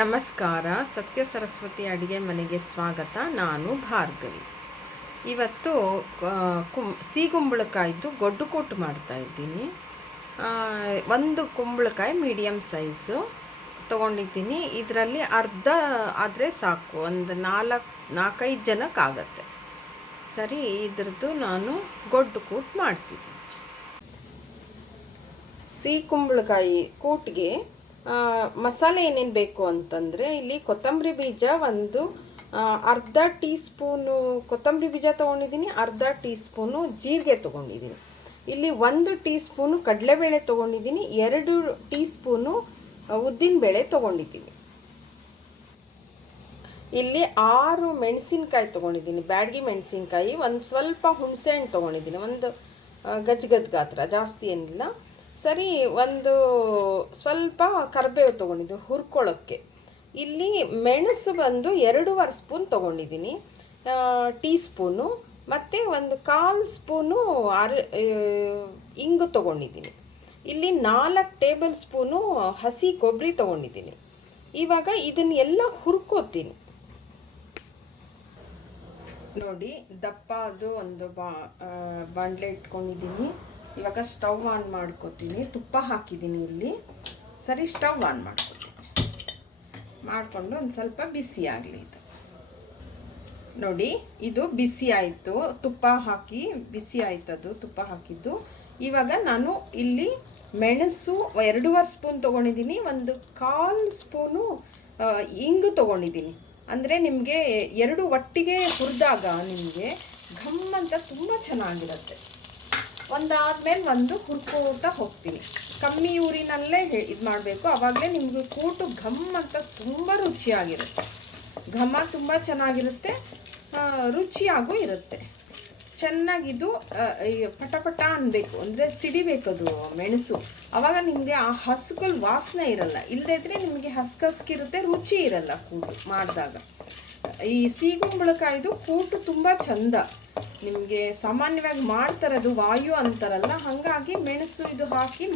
ನಮಸ್ಕಾರ. ಸತ್ಯ ಸರಸ್ವತಿ ಅಡುಗೆ ಮನೆಗೆ ಸ್ವಾಗತ. ನಾನು ಭಾರ್ಗವಿ. ಇವತ್ತು ಸಿಗುಂಬಳಕಾಯಿದ್ದು ಗೊಡ್ಡು ಕೊಟ್ಟು ಮಾಡ್ತಾಯಿದ್ದೀನಿ. ಒಂದು ಕುಂಬಳಕಾಯಿ ಮೀಡಿಯಮ್ ಸೈಜು ತೊಗೊಂಡಿದ್ದೀನಿ. ಇದರಲ್ಲಿ ಅರ್ಧ ಆದರೆ ಸಾಕು, ಒಂದು 4-5 ಜನಕ್ಕಾಗತ್ತೆ. ಸರಿ, ಇದ್ರದ್ದು ನಾನು ಗೊಡ್ಡು ಕೂಟ್ ಮಾಡ್ತಿದ್ದೀನಿ. ಕುಂಬಳಕಾಯಿ ಕೂಟ್ಗೆ ಮಸಾಲೆ ಏನೇನು ಬೇಕು ಅಂತಂದರೆ, ಇಲ್ಲಿ ಕೊತ್ತಂಬರಿ ಬೀಜ ಒಂದು ಅರ್ಧ ಟೀ ಸ್ಪೂನು ಕೊತ್ತಂಬರಿ ಬೀಜ ತೊಗೊಂಡಿದ್ದೀನಿ, ಅರ್ಧ ಟೀ ಸ್ಪೂನು ಜೀರಿಗೆ ತೊಗೊಂಡಿದ್ದೀನಿ. ಇಲ್ಲಿ 1 ಟೀ ಸ್ಪೂನು ಕಡಲೆಬೇಳೆ ತೊಗೊಂಡಿದ್ದೀನಿ, 2 ಟೀ ಸ್ಪೂನು ಉದ್ದಿನಬೇಳೆ ತೊಗೊಂಡಿದ್ದೀನಿ. ಇಲ್ಲಿ 6 ಮೆಣಸಿನ್ಕಾಯಿ ತೊಗೊಂಡಿದ್ದೀನಿ, ಬ್ಯಾಡಗಿ ಮೆಣಸಿನ್ಕಾಯಿ. ಒಂದು ಸ್ವಲ್ಪ ಹುಣಸೆ ಹಣ್ಣು ತೊಗೊಂಡಿದ್ದೀನಿ, ಒಂದು ಗಜ್ಗದ ಗಾತ್ರ, ಜಾಸ್ತಿ ಏನಿಲ್ಲ. ಸರಿ, ಒಂದು ಸ್ವಲ್ಪ ಕರಿಬೇವು ತೊಗೊಂಡಿದ್ದು ಹುರ್ಕೊಳ್ಳೋಕ್ಕೆ. ಇಲ್ಲಿ ಮೆಣಸು ಬಂದು 2.5 ಸ್ಪೂನ್ ತೊಗೊಂಡಿದ್ದೀನಿ, ಟೀ ಸ್ಪೂನು. ಮತ್ತು ಒಂದು 1/4 ಸ್ಪೂನು ಇಂಗು ತೊಗೊಂಡಿದ್ದೀನಿ. ಇಲ್ಲಿ 4 ಟೇಬಲ್ ಸ್ಪೂನು ಹಸಿ ಕೊಬ್ಬರಿ ತೊಗೊಂಡಿದ್ದೀನಿ. ಇವಾಗ ಇದನ್ನೆಲ್ಲ ಹುರ್ಕೋತೀನಿ. ನೋಡಿ, ದಪ್ಪ ಅದು ಒಂದು ಬಾಣಲೆ ಇಟ್ಕೊಂಡಿದ್ದೀನಿ. ಇವಾಗ ಸ್ಟವ್ ಆನ್ ಮಾಡ್ಕೋತೀನಿ. ತುಪ್ಪ ಹಾಕಿದ್ದೀನಿ ಇಲ್ಲಿ. ಸರಿ, ಸ್ಟವ್ ಆನ್ ಮಾಡಿಕೊಂಡು ಒಂದು ಸ್ವಲ್ಪ ಬಿಸಿ ಆಗಲಿ ಇದು. ನೋಡಿ, ಇದು ಬಿಸಿ ಆಯಿತು, ತುಪ್ಪ ಹಾಕಿ ಬಿಸಿ ಆಯ್ತು ಅದು ತುಪ್ಪ ಹಾಕಿದ್ದು. ಇವಾಗ ನಾನು ಇಲ್ಲಿ ಮೆಣಸು 2.5 ಸ್ಪೂನ್ ತೊಗೊಂಡಿದ್ದೀನಿ, ಒಂದು 1/4 ಸ್ಪೂನು ಇಂಗು ತೊಗೊಂಡಿದ್ದೀನಿ. ಅಂದರೆ ನಿಮಗೆ 2 ಒಟ್ಟಿಗೆ ಹುರಿದಾಗ ನಿಮಗೆ ಘಮ್ ಅಂತ ತುಂಬ ಚೆನ್ನಾಗಿರುತ್ತೆ. ಒಂದಾದ್ಮೇಲೆ ಒಂದು ಹುರ್ಕೋತಾ ಹೋಗ್ತೀನಿ. ಕಮ್ಮಿ ಊರಿನಲ್ಲೇ ಇದು ಮಾಡಬೇಕು, ಆವಾಗಲೇ ನಿಮಗೆ ಕೂಟು ಘಮ್ ಅಂತ ತುಂಬ ರುಚಿಯಾಗಿರುತ್ತೆ. ಘಮ ತುಂಬ ಚೆನ್ನಾಗಿರುತ್ತೆ, ರುಚಿಯಾಗೂ ಇರುತ್ತೆ. ಚೆನ್ನಾಗಿದು ಪಟಪಟ ಅನ್ನಬೇಕು, ಅಂದರೆ ಸಿಡಿಬೇಕದು ಮೆಣಸು. ಆವಾಗ ನಿಮಗೆ ಆ ಹಸ್ಕಲ್ ವಾಸನೆ ಇರಲ್ಲ. ಇಲ್ಲದೇ ಇದ್ದರೆ ನಿಮಗೆ ಹಸ್ಕಿರುತ್ತೆ, ರುಚಿ ಇರಲ್ಲ ಕೂಟು ಮಾಡಿದಾಗ. ಈ ಸಿಗುಂಬಳಕಾಯಿದು ಕೂಟು ತುಂಬ ಚಂದ. ನಿಮಗೆ ಸಾಮಾನ್ಯವಾಗಿ ಮಾಡ್ತಾರದು ವಾಯು ಅಂತಾರಲ್ಲ, ಹಾಗಾಗಿ ಮೆಣಸು ಇದು ಹಾಕಿ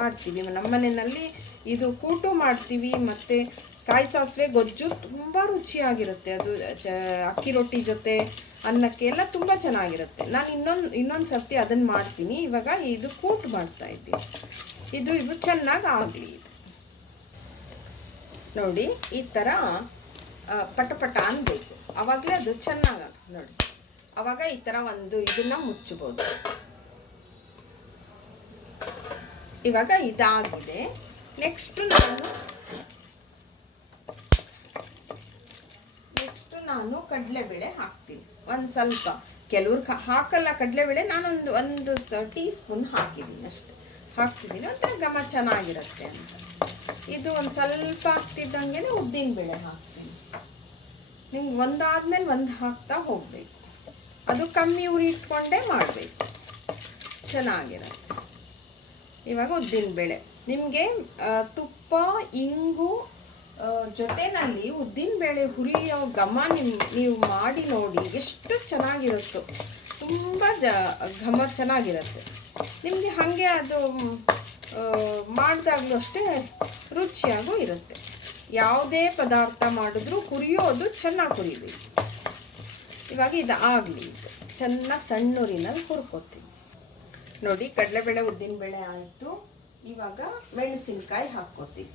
ಮಾಡ್ತೀವಿ ನಮ್ಮನೆಯಲ್ಲಿ. ಇದು ಕೂಟು ಮಾಡ್ತೀವಿ. ಮತ್ತು ಕಾಯಿ ಸಾಸಿವೆ ಗೊಜ್ಜು ತುಂಬ ರುಚಿಯಾಗಿರುತ್ತೆ. ಅದು ಅಕ್ಕಿ ರೊಟ್ಟಿ ಜೊತೆ ಅನ್ನಕ್ಕೆ ಎಲ್ಲ ತುಂಬ ಚೆನ್ನಾಗಿರುತ್ತೆ. ನಾನು ಇನ್ನೊಂದು ಸರ್ತಿ ಅದನ್ನು ಮಾಡ್ತೀನಿ. ಇವಾಗ ಇದು ಕೂಟು ಮಾಡ್ತಾಯಿದ್ದೀನಿ. ಇದು ಚೆನ್ನಾಗಿ ಆಗಲಿ. ಇದು ನೋಡಿ, ಈ ಥರ ಪಟಪಟ ಅನ್ಬೇಕು, ಆವಾಗಲೇ ಅದು ಚೆನ್ನಾಗ. ನೋಡಿ, ಆವಾಗ ಈ ಥರ ಒಂದು ಇದನ್ನು ಮುಚ್ಚಬಹುದು. ಇವಾಗ ಇದಾಗಿದೆ. ನೆಕ್ಸ್ಟು ನಾನು ಕಡಲೆಬೇಳೆ ಹಾಕ್ತೀನಿ. ಒಂದು ಸ್ವಲ್ಪ, ಕೆಲವ್ರು ಹಾಕಲ್ಲ ಕಡಲೆಬೇಳೆ, ನಾನೊಂದು ಟೀ ಸ್ಪೂನ್ ಹಾಕಿದ್ದೀನಿ ಅಷ್ಟೆ. ಹಾಕ್ತಿದ್ದೀನಿ ಒಂಥರ ಘಮ ಚೆನ್ನಾಗಿರುತ್ತೆ ಅಂತ. ಇದು ಒಂದು ಸ್ವಲ್ಪ ಹಾಕ್ತಿದ್ದಂಗೆ ಉದ್ದಿನಬೇಳೆ ಹಾಕ್ತೀನಿ. ನಿಮ್ಗೆ ಒಂದಾದ್ಮೇಲೆ ಒಂದು ಹಾಕ್ತಾ ಹೋಗಬೇಕು. ಅದು ಕಮ್ಮಿ ಉರಿ ಇಟ್ಕೊಂಡೇ ಮಾಡಬೇಕು, ಚೆನ್ನಾಗಿರುತ್ತೆ. ಇವಾಗ ಉದ್ದಿನಬೇಳೆ ನಿಮಗೆ ತುಪ್ಪ ಇಂಗು ಜೊತೆಯಲ್ಲಿ ಉದ್ದಿನಬೇಳೆ ಹುರಿಯೋ ಘಮ ನೀವು ಮಾಡಿ ನೋಡಿ, ಎಷ್ಟು ಚೆನ್ನಾಗಿರುತ್ತೋ. ತುಂಬ ಘಮ ಚೆನ್ನಾಗಿರುತ್ತೆ ನಿಮಗೆ. ಹಾಗೆ ಅದು ಮಾಡಿದಾಗಲೂ ಅಷ್ಟೇ ರುಚಿಯಾಗೂ ಇರುತ್ತೆ. ಯಾವುದೇ ಪದಾರ್ಥ ಮಾಡಿದ್ರೂ ಹುರಿಯೋದು ಚೆನ್ನಾಗಿ ಹುರಿಬೇಕು. ಇವಾಗ ಇದು ಆಗಲಿ, ಚೆನ್ನಾಗಿ ಸಣ್ಣೂರಿನಲ್ಲಿ ಹುರ್ಕೋತೀನಿ. ನೋಡಿ, ಕಡಲೆಬೇಳೆ ಉದ್ದಿನಬೇಳೆ ಆಯಿತು. ಇವಾಗ ಮೆಣಸಿನ್ಕಾಯಿ ಹಾಕ್ಕೋತೀನಿ.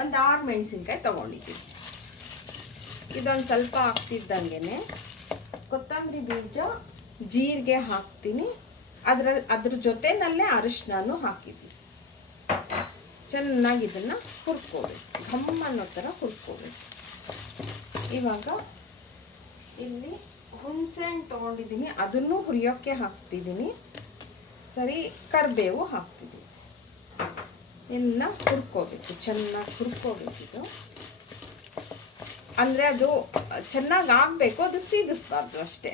ಒಂದು 6 ಮೆಣಸಿನ್ಕಾಯಿ ತೊಗೊಂಡಿದ್ದೀನಿ. ಇದೊಂದು ಸ್ವಲ್ಪ ಹಾಕ್ತಿದ್ದಂಗೆ ಕೊತ್ತಂಬರಿ ಬೀಜ ಜೀರಿಗೆ ಹಾಕ್ತೀನಿ. ಅದ್ರ ಜೊತೆನಲ್ಲೇ ಅರಿಶಿನೂ ಹಾಕಿದ್ದೀನಿ. ಚೆನ್ನಾಗಿ ಇದನ್ನು ಹುರ್ಕೋಬೇಕು, ಘಮ್ಮ ಅನ್ನೋ ಥರ ಹುರ್ಕೋಬೇಕು. ಇವಾಗ ಇಲ್ಲಿ ಹುಣಸೆ ಹಣ್ಣು ತೊಗೊಂಡಿದ್ದೀನಿ, ಅದನ್ನು ಹುರಿಯೋಕ್ಕೆ ಹಾಕ್ತಿದ್ದೀನಿ. ಸರಿ, ಕರಿಬೇವು ಹಾಕ್ತಿದ್ದೀನಿ. ಎಲ್ಲ ಹುರ್ಕೋಬೇಕು, ಚೆನ್ನಾಗಿ ಹುರ್ಕೋಬೇಕು. ಇದು ಅಂದರೆ ಅದು ಚೆನ್ನಾಗಿ ಆಗಬೇಕು, ಅದು ಸೀದಿಸ್ಬಾರ್ದು ಅಷ್ಟೇ.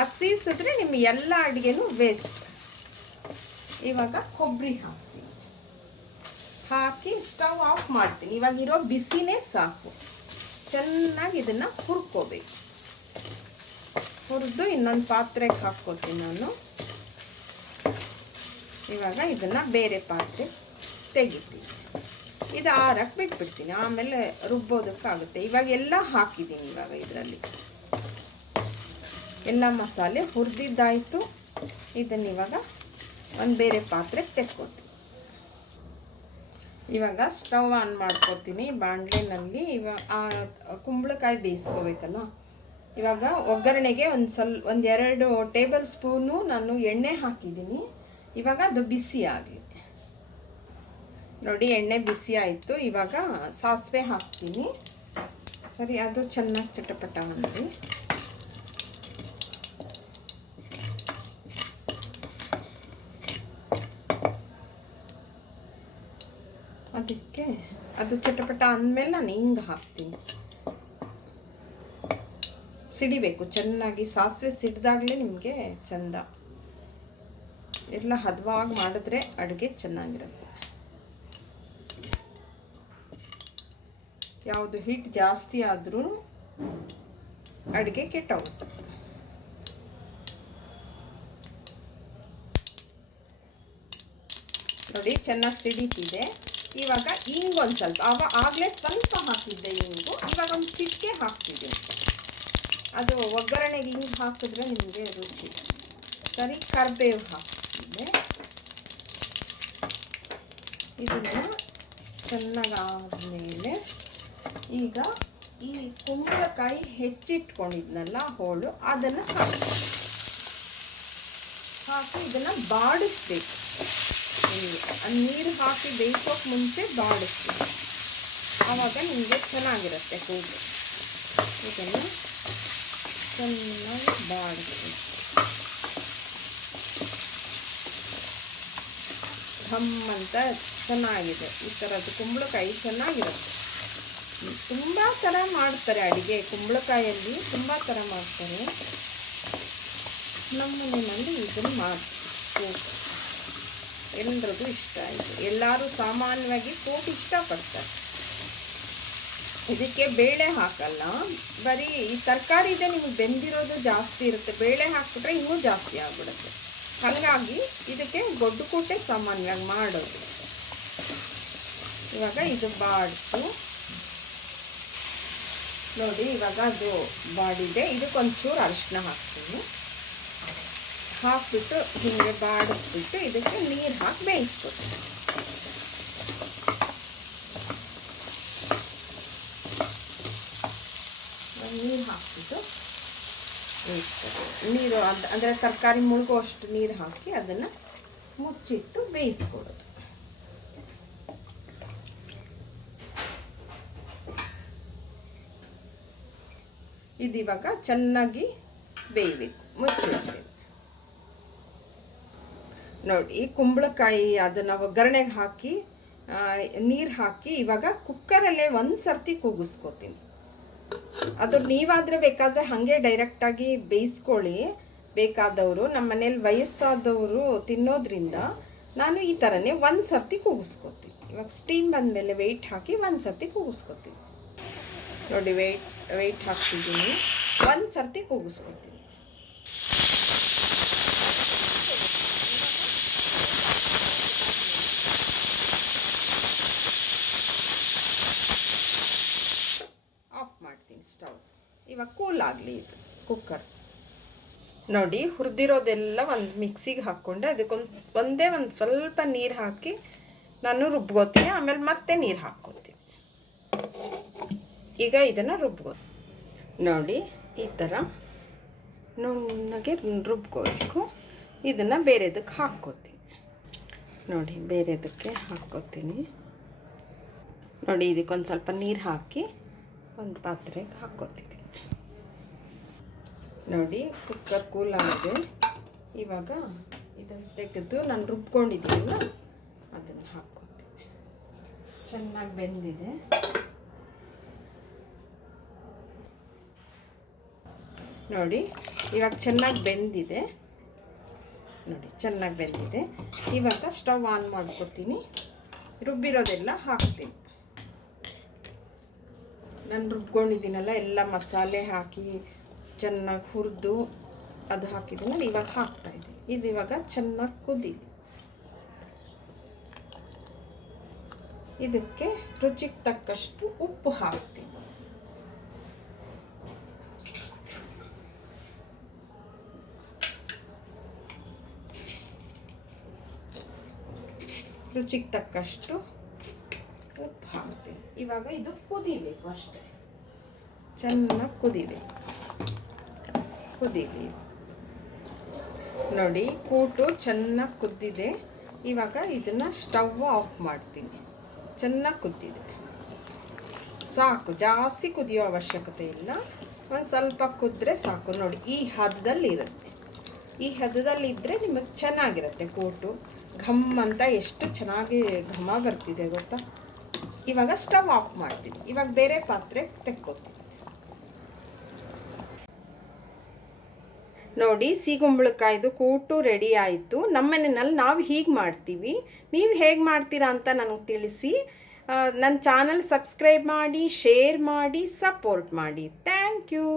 ಅದು ಸೀದಿಸಿದ್ರೆ ನಿಮ್ಮ ಎಲ್ಲ ಅಡುಗೆನೂ ವೇಸ್ಟ್. ಇವಾಗ ಕೊಬ್ಬರಿ ಹಾಕಿ ಸ್ಟವ್ ಆಫ್ ಮಾಡ್ತೀನಿ. ಇವಾಗ ಇರೋ ಬಿಸಿನೇ ಸಾಕು. ಚೆನ್ನಾಗಿ ಇದನ್ನು ಹುರ್ಕೋಬೇಕು. ಹುರಿದು ಇನ್ನೊಂದು ಪಾತ್ರೆಗೆ ಹಾಕ್ಕೋತೀನಿ ನಾನು. ಇವಾಗ ಇದನ್ನು ಬೇರೆ ಪಾತ್ರೆ ತೆಗಿತೀನಿ. ಇದು ಆರಕ್ಕೆ ಬಿಟ್ಬಿಡ್ತೀನಿ, ಆಮೇಲೆ ರುಬ್ಬೋದಕ್ಕಾಗುತ್ತೆ. ಇವಾಗ ಎಲ್ಲ ಹಾಕಿದ್ದೀನಿ. ಇವಾಗ ಇದರಲ್ಲಿ ಎಲ್ಲ ಮಸಾಲೆ ಹುರಿದಿದ್ದಾಯಿತು. ಇದನ್ನು ಇವಾಗ ಒಂದು ಬೇರೆ ಪಾತ್ರೆಗೆ ತೆಕ್ಕೋತೀನಿ. ಇವಾಗ ಸ್ಟವ್ ಆನ್ ಮಾಡ್ಕೊತೀನಿ ಬಾಣಲೆನಲ್ಲಿ. ಇವಾಗ ಕುಂಬಳಕಾಯಿ ಬೇಯಿಸ್ಕೋಬೇಕಲ್ಲ. ಇವಾಗ ಒಗ್ಗರಣೆಗೆ ಒಂದು 2 ಟೇಬಲ್ ಸ್ಪೂನು ನಾನು ಎಣ್ಣೆ ಹಾಕಿದ್ದೀನಿ. ಇವಾಗ ಅದು ಬಿಸಿ ಆಗಲಿ. ನೋಡಿ, ಎಣ್ಣೆ ಬಿಸಿ ಆಯಿತು. ಇವಾಗ ಸಾಸಿವೆ ಹಾಕ್ತೀನಿ. ಸರಿ, ಅದು ಚೆನ್ನಾಗಿ ಚಟಪಟ ಮಾಡಿ. ಅದಕ್ಕೆ ಅದು ಚಟಪಟ ಅಂದಮೇಲೆ ನಾನು ಹಿಂಗೆ ಹಾಕ್ತೀನಿ. ಸಿಡಿಬೇಕು ಚೆನ್ನಾಗಿ. ಸಾಸಿವೆ ಸಿಡಿದಾಗಲೇ ನಿಮಗೆ ಚಂದ. ಎಲ್ಲ ಹದವಾಗಿ ಮಾಡಿದ್ರೆ ಅಡುಗೆ ಚೆನ್ನಾಗಿರುತ್ತೆ. ಯಾವುದು ಹಿಟ್ ಜಾಸ್ತಿ ಆದರೂ ಅಡುಗೆ ಕೆಟ್ಟೋಗುತ್ತೆ. ನೋಡಿ, ಚೆನ್ನಾಗಿ ಸಿಡಿತಿದೆ. ಇವಾಗ ಹಿಂಗೆ ಒಂದು ಸ್ವಲ್ಪ ಆಗಲೇ ಸ್ವಲ್ಪ ಹಾಕಿದ್ದೆ ಹಿಂಗು. ಇವಾಗ ಒಂದು ಚಿಟಿಕೆ ಹಾಕ್ತಿದ್ದೀನಿ. ಅದು ಒಗ್ಗರಣೆಗೆ ಹಿಂಗೆ ಹಾಕಿದ್ರೆ ನಿಮಗೆ ರುಚಿ. ಸರಿ, ಕರಿಬೇವು ಹಾಕ್ತಿದ್ದೆ. ಇದನ್ನು ಚೆನ್ನಾಗಿ ಆದಮೇಲೆ ಈಗ ಈ ಕುಂಬಳಕಾಯಿ ಹೆಚ್ಚಿಟ್ಕೊಂಡಿದ್ನಲ್ಲ ಹೋಳು, ಅದನ್ನು ಹಾಕಿ ಇದನ್ನು ಬಾಡಿಸ್ಬೇಕು. ನೀರು ಹಾಕಿ ಬೇಯಿಸೋಕೆ ಮುಂಚೆ ಬಾಡಿಸ್ಬೇಕು. ಆವಾಗ ನಿಮಗೆ ಚೆನ್ನಾಗಿರುತ್ತೆ ಕೂಗು. ಇದನ್ನು ಚೆನ್ನಾಗಿ ಬಾಡಿಸ್ಬೇಕು. ಘಮ್ ಅಂತ ಚೆನ್ನಾಗಿದೆ. ಈ ಥರದ್ದು ಕುಂಬಳಕಾಯಿ ಚೆನ್ನಾಗಿರುತ್ತೆ. ತುಂಬ ಥರ ಮಾಡ್ತಾರೆ ಅಡುಗೆ. ಕುಂಬಳಕಾಯಲ್ಲಿ ತುಂಬ ಥರ ಮಾಡ್ತಾರೆ. ನಮ್ಮ ಮನೆಯಲ್ಲಿ ಇದನ್ನು ಮಾಡ್ತೀವಿ. ಎಲ್ಲರಿಗೂ ಇಷ್ಟ ಆಯಿತು. ಎಲ್ಲರೂ ಸಾಮಾನ್ಯವಾಗಿ ಕೂಟು ಇಷ್ಟಪಡ್ತಾರೆ. ಇದಕ್ಕೆ ಬೇಳೆ ಹಾಕಲ್ಲ, ಬರೀ ಈ ತರಕಾರಿ ಇದೆ. ನಿಮಗೆ ಬೆಂದಿರೋದು ಜಾಸ್ತಿ ಇರುತ್ತೆ. ಬೇಳೆ ಹಾಕ್ಬಿಟ್ರೆ ಇನ್ನೂ ಜಾಸ್ತಿ ಆಗಿಬಿಡುತ್ತೆ. ಹಾಗಾಗಿ ಇದಕ್ಕೆ ಗೊಡ್ಡು ಕೂಟೆ ಸಾಮಾನ್ಯವಾಗಿ ಮಾಡೋದು. ಇವಾಗ ಇದು ಬಾಡಿತು ನೋಡಿ. ಇವಾಗ ಅದು ಬಾಡಿದೆ. ಇದಕ್ಕೊಂಚೂರು ಅರಿಶಿನ ಹಾಕ್ತೀನಿ. ಹಾಕ್ಬಿಟ್ಟು ಹೀಗೆ ಬಾಡಿಸ್ಬಿಟ್ಟು ಇದಕ್ಕೆ ನೀರು ಹಾಕಿ ಬೇಯಿಸ್ಕೊತೀನಿ. ನೀರು ಹಾಕ್ಬಿಟ್ಟು ಬೇಯಿಸ್ಕೊತೀನಿ. ನೀರು ಅಂದರೆ ತರಕಾರಿ ಮುಳುಗೋ ಅಷ್ಟು ನೀರು ಹಾಕಿ ಅದನ್ನು ಮುಚ್ಚಿಟ್ಟು ಬೇಯಿಸ್ಕೊಡೋದು. ಇದು ಇವಾಗ ಚೆನ್ನಾಗಿ ಬೇಯಬೇಕು, ಮುಚ್ಚಿಡಬೇಕು. ನೋಡಿ, ಕುಂಬಳಕಾಯಿ ಅದನ್ನು ಒಗ್ಗರಣೆಗೆ ಹಾಕಿ ನೀರು ಹಾಕಿ ಇವಾಗ ಕುಕ್ಕರಲ್ಲೇ ಒಂದು ಸರ್ತಿ ಕೂಗಿಸ್ಕೊತೀನಿ. ಅದು ನೀವಾದರೆ ಬೇಕಾದರೆ ಹಾಗೆ ಡೈರೆಕ್ಟಾಗಿ ಬೇಯಿಸ್ಕೊಳ್ಳಿ ಬೇಕಾದವರು. ನಮ್ಮ ಮನೇಲಿ ವಯಸ್ಸಾದವರು ತಿನ್ನೋದ್ರಿಂದ ನಾನು ಈ ಥರನೇ ಒಂದು ಸರ್ತಿ ಕೂಗಿಸ್ಕೊತೀನಿ. ಇವಾಗ ಸ್ಟೀಮ್ ಬಂದಮೇಲೆ ವೆಯ್ಟ್ ಹಾಕಿ ಒಂದು ಸರ್ತಿ ಕೂಗಿಸ್ಕೊತೀನಿ. ನೋಡಿ, ವೆಯ್ಟ್ ಹಾಕ್ತಿದ್ದೀನಿ. ಒಂದು ಸರ್ತಿ ಕೂಗಿಸ್ಕೊತೀನಿ. ಆಫ್ ಮಾಡ್ತೀನಿ ಸ್ಟವ್. ಇವಾಗ ಕೂಲ್ ಆಗಲಿ ಇದು ಕುಕ್ಕರ್. ನೋಡಿ, ಹುರಿದಿರೋದೆಲ್ಲ ಒಂದು ಮಿಕ್ಸಿಗೆ ಹಾಕ್ಕೊಂಡೆ ಅದಕ್ಕೊಂದು ಸ್ವಲ್ಪ ನೀರು ಹಾಕಿ ನಾನು ರುಬ್ಕೋತೀನಿ. ಆಮೇಲೆ ಮತ್ತೆ ನೀರು ಹಾಕ್ಕೊತೀನಿ. ಈಗ ಇದನ್ನು ರುಬ್ಬೋದು. ನೋಡಿ, ಈ ಥರ ನುಣ್ಣಗೆ ರುಬ್ಕೋಬೇಕು. ಇದನ್ನು ಬೇರೆದಕ್ಕೆ ಹಾಕ್ಕೋತೀನಿ. ನೋಡಿ, ಬೇರೆದಕ್ಕೆ ಹಾಕ್ಕೋತೀನಿ. ನೋಡಿ, ಇದಕ್ಕೊಂದು ಸ್ವಲ್ಪ ನೀರು ಹಾಕಿ ಒಂದು ಪಾತ್ರೆಗೆ ಹಾಕ್ಕೋತೀನಿ. ನೋಡಿ, ಕುಕ್ಕರ್ ಕೂಲ್ ಆಗಿದೆ. ಇವಾಗ ಇದನ್ನು ತೆಗೆದು ನಾನು ರುಬ್ಕೊಂಡಿದ್ದೀನಲ್ಲ ಅದನ್ನು ಹಾಕ್ಕೋತೀನಿ. ಚೆನ್ನಾಗಿ ಬೆಂದಿದೆ. ನೋಡಿ, ಇವಾಗ ಚೆನ್ನಾಗಿ ಬೆಂದಿದೆ. ನೋಡಿ, ಚೆನ್ನಾಗಿ ಬೆಂದಿದೆ. ಇವಾಗ ಸ್ಟವ್ ಆನ್ ಮಾಡ್ಕೊತೀನಿ. ರುಬ್ಬಿರೋದೆಲ್ಲ ಹಾಕ್ತೀನಿ. ನಾನು ರುಬ್ಕೊಂಡಿದ್ದೀನಲ್ಲ, ಎಲ್ಲ ಮಸಾಲೆ ಹಾಕಿ ಚೆನ್ನಾಗಿ ಹುರಿದು ಅದು ಹಾಕಿದ್ದೀನಿ. ಇವಾಗ ಹಾಕ್ತಾಯಿದ್ದೀನಿ. ಇದು ಇವಾಗ ಚೆನ್ನಾಗಿ ಕುದಿ. ಇದಕ್ಕೆ ರುಚಿಗೆ ತಕ್ಕಷ್ಟು ಉಪ್ಪು ಹಾಕ್ತೀನಿ. ರುಚಿಗೆ ತಕ್ಕಷ್ಟು ಉಪ್ಪು ಹಾಕ್ತೀನಿ. ಇವಾಗ ಇದು ಕುದಿಬೇಕು ಅಷ್ಟೇ, ಚೆನ್ನಾಗಿ ಕುದಿಬೇಕು. ಕುದೀಲಿ. ನೋಡಿ ಕೂಟು ಚೆನ್ನಾಗಿ ಕುದ್ದಿದೆ. ಇವಾಗ ಇದನ್ನು ಸ್ಟವ್ ಆಫ್ ಮಾಡ್ತೀನಿ. ಚೆನ್ನಾಗಿ ಕುದ್ದಿದೆ, ಸಾಕು, ಜಾಸ್ತಿ ಕುದಿಯೋ ಅವಶ್ಯಕತೆ ಇಲ್ಲ. ಒಂದು ಸ್ವಲ್ಪ ಕುದ್ರೆ ಸಾಕು. ನೋಡಿ ಈ ಹದದಲ್ಲಿ ಇರುತ್ತೆ. ಈ ಹದದಲ್ಲಿ ಇದ್ದರೆ ನಿಮಗೆ ಚೆನ್ನಾಗಿರುತ್ತೆ ಕೂಟು. ಘಮ್ ಅಂತ ಎಷ್ಟು ಚೆನ್ನಾಗಿ ಘಮ ಬರ್ತಿದೆ ಗೊತ್ತಾ. ಇವಾಗ ಸ್ಟವ್ ಆಫ್ ಮಾಡ್ತೀನಿ. ಇವಾಗ ಬೇರೆ ಪಾತ್ರೆ ತೆಕ್ಕೋತೀನಿ. ನೋಡಿ ಸಿಗುಂಬಳಕಾಯ್ದು ಕೂಟು ರೆಡಿ ಆಯಿತು. ನಮ್ಮನೆಯಲ್ಲಿ ನಾವು ಹೀಗೆ ಮಾಡ್ತೀವಿ. ನೀವು ಹೇಗೆ ಮಾಡ್ತೀರಾ ಅಂತ ನನಗೆ ತಿಳಿಸಿ. ನನ್ನ ಚಾನಲ್ ಸಬ್ಸ್ಕ್ರೈಬ್ ಮಾಡಿ, ಶೇರ್ ಮಾಡಿ, ಸಪೋರ್ಟ್ ಮಾಡಿ. Thank you.